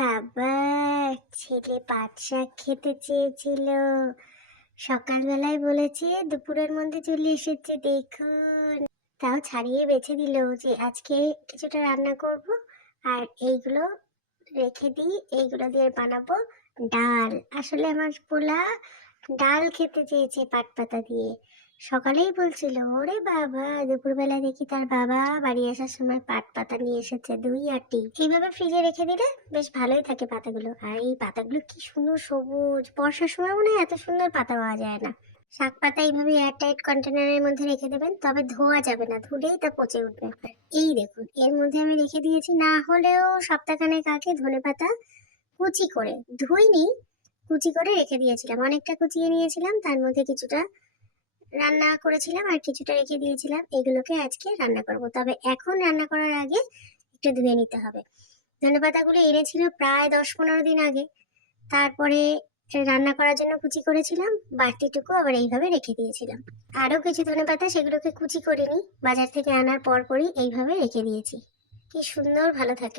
বাবা, ছেলে পাট শাক খেতে চেয়েছিল। সকালবেলায় বলেছে দুপুরের মধ্যে চলে এসেছে দেখুন। তাও ছাড়িয়ে বেছে দিল যে আজকে কিছুটা রান্না করব, আর এইগুলো রেখে দিই, এইগুলো দিয়ে বানাবো ডাল। আসলে আমার পোলা ডাল খেতে চেয়েছে পাট পাতা দিয়ে। সকালেই বলছিল, ওরে বাবা, দুপুরবেলা দেখি তার বাবা বাড়ি আসার সময় পাট পাতা নিয়ে এসেছে 2 আটি। এইভাবে ফ্রিজে রেখে দিলে বেশ ভালোই থাকে পাতাগুলো। আর এই পাতাগুলো কি সুন্দর সবুজ, বর্ষার সময় মনে হয় এত সুন্দর পাতা পাওয়া যায় না। শাক পাতা এইভাবে এয়ারটাইট কন্টেনারের মধ্যে রেখে দেবেন, তবে ধোয়া যাবে না, ধুলেই তা পচে উঠবে। এই দেখুন, এর মধ্যে আমি রেখে দিয়েছি না হলেও সপ্তাহখানেক আগে ধনেপাতা কুচি করে, ধুইনি, কুচি করে রেখে দিয়েছিলাম। অনেকটা কুচিয়ে নিয়েছিলাম, তার মধ্যে কিছুটা রান্না করেছিলাম আর কিছুটা রেখে দিয়েছিলাম। এগুলোকে আজকে রান্না করব, তবে এখন রান্না করার আগে একটু ধুয়ে নিতে হবে। ধনেপাতাগুলো এনেছিল প্রায় 10-15 দিন আগে, তারপরে রান্না করার জন্য কুচি করেছিলাম, বাড়তিটুকু আবার এইভাবে রেখে দিয়েছিলাম। আরো কিছু ধনেপাতা, সেগুলোকে কুচি করিনি, বাজার থেকে আনার পর পরই এইভাবে রেখে দিয়েছি। কি সুন্দর ভালো থাকে।